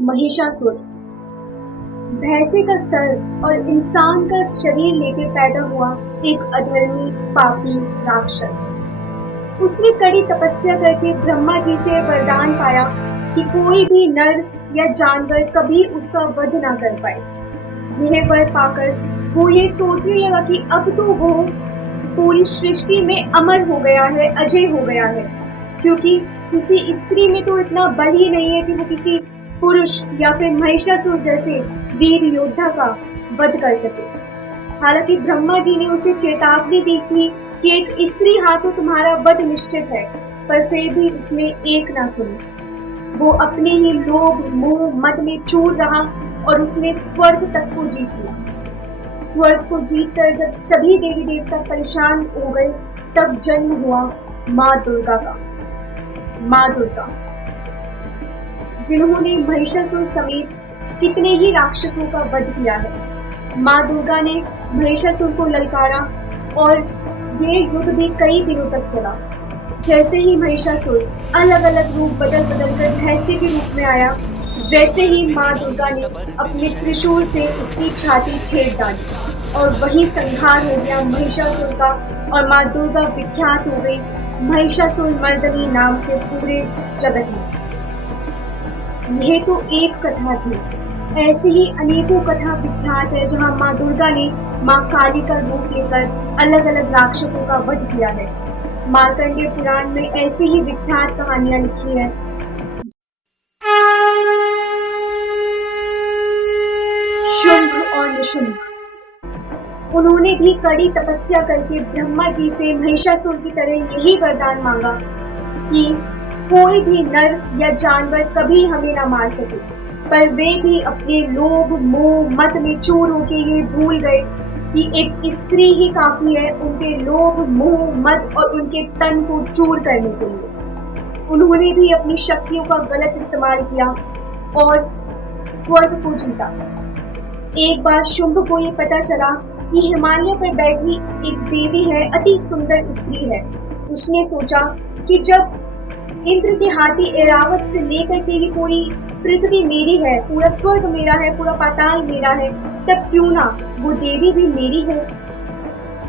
महिषासुर भैंसे का सर और इंसान का शरीर लेकर पैदा हुआ एक अधर्मी पापी राक्षस। उसने कड़ी तपस्या करके ब्रह्मा जी से वरदान पाया कि कोई भी नर या जानवर कभी उसका वध ना कर पाए। यह वर पाकर वो ये सोचने लगा कि अब तो वो पूरी सृष्टि में अमर हो गया है, अजय हो गया है, क्योंकि किसी स्त्री में तो इतना बल ही नहीं है कि वो किसी पुरुष या फिर महिषासुर जैसे वीर योद्धा का वध कर सके। हालांकि ब्रह्मा जी ने उसे चेतावनी दी थी कि एक स्त्री हाथों तुम्हारा वध निश्चित है, पर फिर भी उसने एक ना सुनी। वो अपने ही लोभ मोह मद में चूर रहा और उसने स्वर्ग तक को जीत लिया। स्वर्ग को जीतकर जब सभी देवी देवता परेशान हो गए, तब जन्म हुआ माँ दुर्गा का। माँ दुर्गा जिन्होंने महिषासुर समेत कितने ही राक्षसों का वध किया है। माँ दुर्गा ने महिषासुर को ललकारा और ये युद्ध भी कई दिनों तक चला। जैसे ही महिषासुर अलग अलग रूप बदल बदल कर भैंसे के रूप में आया, वैसे ही माँ दुर्गा ने अपने त्रिशूल से उसकी छाती छेद डाली और वही संहार हो गया महिषासुर का, और माँ दुर्गा विख्यात हो गई महिषासुर मर्दनी नाम से पूरे जगत में। यह तो एक कथा थी, ऐसी ही अनेकों कथा विख्यात है जहाँ माँ दुर्गा ने माँ काली का रूप लेकर अलग अलग राक्षसों का वध किया है। मार्कंडेय पुराण में ऐसी ही विख्यात कहानियां लिखी है। शुंभ और निशुंभ उन्होंने भी कड़ी तपस्या करके ब्रह्मा जी से महिषासुर की तरह यही वरदान मांगा कि कोई भी नर या जानवर कभी हमें ना मार सके, पर वे भी अपने लोभ मोह मद में चूर होके ये भूल गए कि एक स्त्री ही काफी है उनके लोभ मोह मद और उनके तन को चूर करने के लिए। उन्होंने भी अपनी शक्तियों का गलत इस्तेमाल किया और स्वर्ग को जीता। एक बार शुंभ को ये पता चला कि हिमालय पर बैठी एक देवी है, अति सुंदर स्त्री है। उसने सोचा कि जब इंद्र के हाथी ऐरावत से लेकर के भी पूरी पृथ्वी मेरी है, पूरा स्वर्ग मेरा है, पूरा पाताल मेरा है, तब क्यों ना वो देवी भी मेरी है।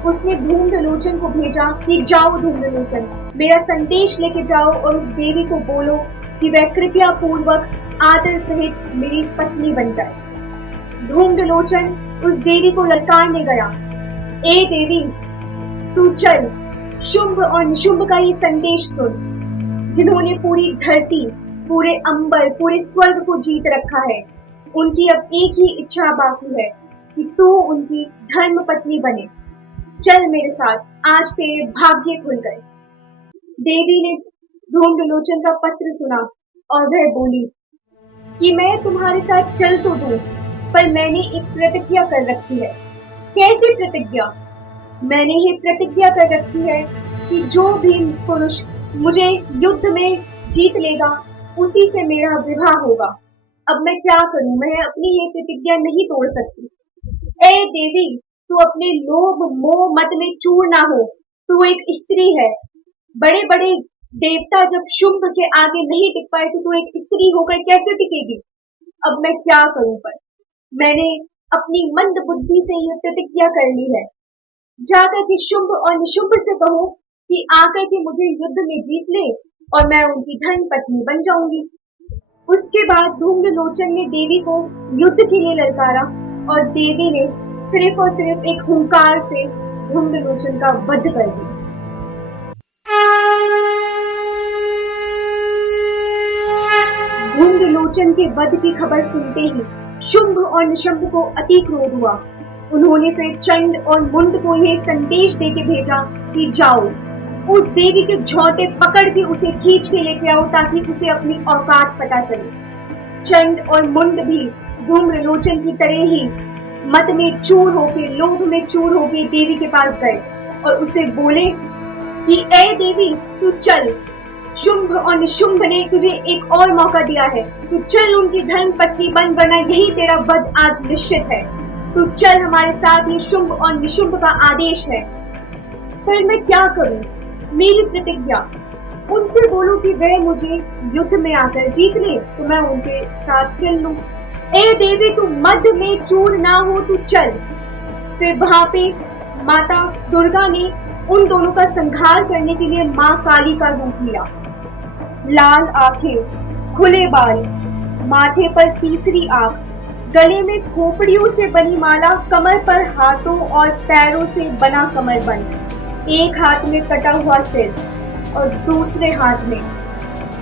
उसने धूम्रलोचन को भेजा कि जाओ धूम्रलोचन, मेरा संदेश लेके जाओ और उस देवी को बोलो कि वह कृपया पूर्वक आदर सहित मेरी पत्नी बन जाए। धूम्रलोचन उस देवी को ललकारने गया, ए देवी तू चल, शुंभ और निशुंभ का ये संदेश सुन, जिन्होंने पूरी धरती पूरे अंबर पूरे स्वर्ग को जीत रखा है। उनकी अब एक ही इच्छा बाकी है कि तू उनकी धर्म पत्नी बने। चल मेरे साथ, आज तेरे भाग्य खुल गए। देवी ने धूम्रलोचन का पत्र सुना और वह बोली कि मैं तुम्हारे साथ चल तो दूं, पर मैंने एक प्रतिज्ञा कर रखी है। कैसी प्रतिज्ञा? मैंने ये प्रतिज्ञा कर रखी है कि जो भी पुरुष मुझे युद्ध में जीत लेगा उसी से मेरा विवाह होगा। अब मैं क्या करूं? मैं अपनी ये प्रतिज्ञा नहीं तोड़ सकती। ए देवी, तू अपने लोभ मोह मद में चूर ना हो, तू एक स्त्री है। बड़े बड़े देवता जब शुंभ के आगे नहीं टिक पाए तो तू एक स्त्री होकर कैसे टिकेगी? अब मैं क्या करूं? पर मैंने अपनी मंद बुद्धि से ये प्रतिज्ञा कर ली है। जाकर के शुंभ और निशुंभ से कहो कि आकर के मुझे युद्ध में जीत ले और मैं उनकी धर्म पत्नी बन जाऊंगी। उसके बाद धूम्रलोचन ने देवी को युद्ध के लिए ललकारा और देवी ने सिर्फ और सिर्फ एक हुंकार से धूम्रलोचन का वध कर दिया। धूम्रलोचन के वध की खबर सुनते ही शुंभ और निशुंभ को अति क्रोध हुआ। उन्होंने फिर चंड और मुंड को यह संदेश देके भेजा कि जाओ उस देवी के झोंटे पकड़ के उसे खींच के लेके आओ ताकि उसे अपनी औकात पता चले। चंड और मुंड भी धूम्रलोचन की तरह ही मद में चूर होके लोभ में चूर होके देवी के पास गए और उसे बोले कि ए देवी तू चल, शुंभ और निशुंभ ने तुझे एक और मौका दिया है, तू चल उनकी धर्म पत्नी बन, वरना यही तेरा वध आज निश्चित है। तू चल हमारे साथ, ये शुंभ और निशुंभ का आदेश है। पर मैं क्या करूं? मेरी प्रतिज्ञा, उनसे बोलूं कि वे मुझे युद्ध में आकर जीत ले तो मैं उनके साथ चल लूं। ए देवी, तू मध्य में चूर ना हो, तू चल। फिर वहां पे माता दुर्गा ने उन दोनों का संहार करने के लिए मां काली का रूप लिया। लाल आंखें, खुले बाल, माथे पर तीसरी आंख, गले में खोपड़ियों से बनी माला, कमर पर हाथों और पैरों से बना कमरबंद, एक हाथ में कटा हुआ सिर और दूसरे हाथ में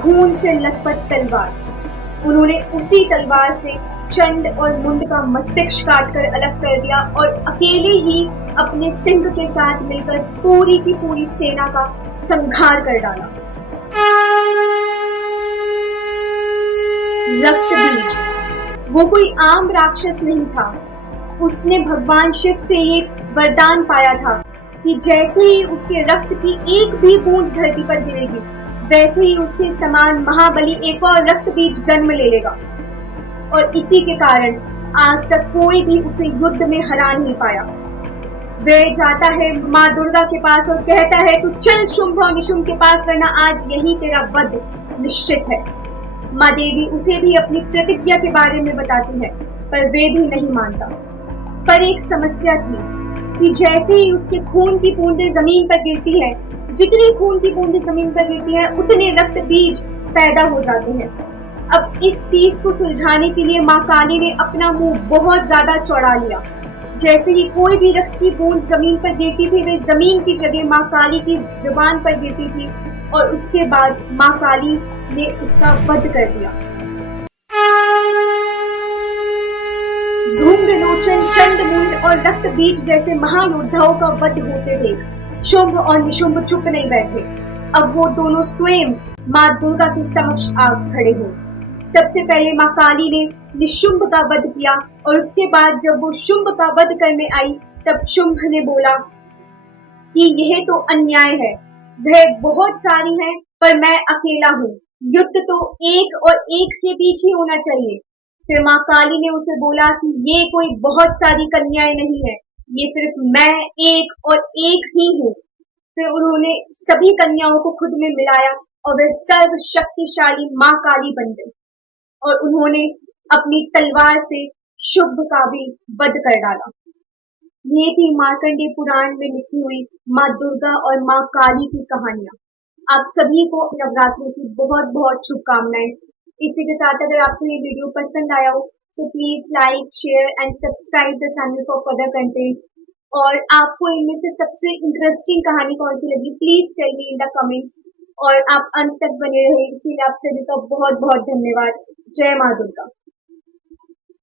खून से लथपथ तलवार। उन्होंने उसी तलवार से चंड और मुंड का मस्तिष्क काटकर अलग कर दिया और अकेले ही अपने सिंह के साथ मिलकर पूरी की पूरी सेना का संहार कर डाला। रक्त बीज, वो कोई आम राक्षस नहीं था। उसने भगवान शिव से एक वरदान पाया था कि जैसे ही उसके रक्त की एक भी बूंद धरती पर गिरेगी, वैसे ही उसके समान महाबली एक और रक्त बीज जन्म ले लेगा। और इसी के कारण आज तक कोई भी उसे युद्ध में हरा नहीं पाया। वह जाता है माँ दुर्गा के पास और कहता है, तू चल शुंभ और निशुंभ के पास, वरना आज यही तेरा वध निश्चित है। माँ देवी उसे भी अपनी प्रतिज्ञा के बारे में बताती है, पर वे भी नहीं मानता। पर एक समस्या थी कि जैसे ही उसके खून की बूंदें जमीन पर गिरती है, जितनी खून की बूंदें जमीन पर गिरती है, उतने रक्त बीज पैदा हो जाते हैं। अब इस चीज को सुलझाने के लिए माँ काली ने अपना मुंह बहुत ज्यादा चौड़ा लिया। जैसे ही कोई भी रक्त की बूंद जमीन पर गिरती थी, वे जमीन की जगह माँ काली की जुबान पर गिरती थी और उसके बाद माँ काली ने उसका वध कर दिया। धूम्रलोचन, चंडमुंड और रक्त बीज जैसे महायोद्धाओं का वध होते देख शुंभ और निशुंभ चुप नहीं बैठे। अब वो दोनों स्वयं माँ दुर्गा के समक्ष आ खड़े हुए। सबसे पहले माँ काली ने निशुंभ का वध किया और उसके बाद जब वो शुंभ का वध करने आई, तब शुंभ ने बोला कि यह तो अन्याय है, वह बहुत सारी हैं पर मैं अकेला हूँ, युद्ध तो एक और एक के बीच ही होना चाहिए। फिर माँ काली ने उसे बोला कि ये कोई बहुत सारी कन्याएं नहीं है, ये सिर्फ मैं एक और एक ही हूँ। फिर उन्होंने सभी कन्याओं को खुद में मिलाया और वे सर्वशक्तिशाली माँ काली बन गई और उन्होंने अपनी तलवार से शुंभ का भी वध कर डाला। ये थी मार्कंडेय पुराण में लिखी हुई माँ दुर्गा और माँ काली की कहानियां। आप सभी को नवरात्रि की बहुत बहुत शुभकामनाएं। इसी के साथ अगर आपको ये वीडियो पसंद आया हो तो please like, share and subscribe the channel for further content. और आपको इनमें से सबसे इंटरेस्टिंग कहानी कौन सी लगी, please tell me in the comments. और आप अंत तक बने रहे, इसलिए आप सभी का बहुत बहुत धन्यवाद। जय माँ दुर्गा।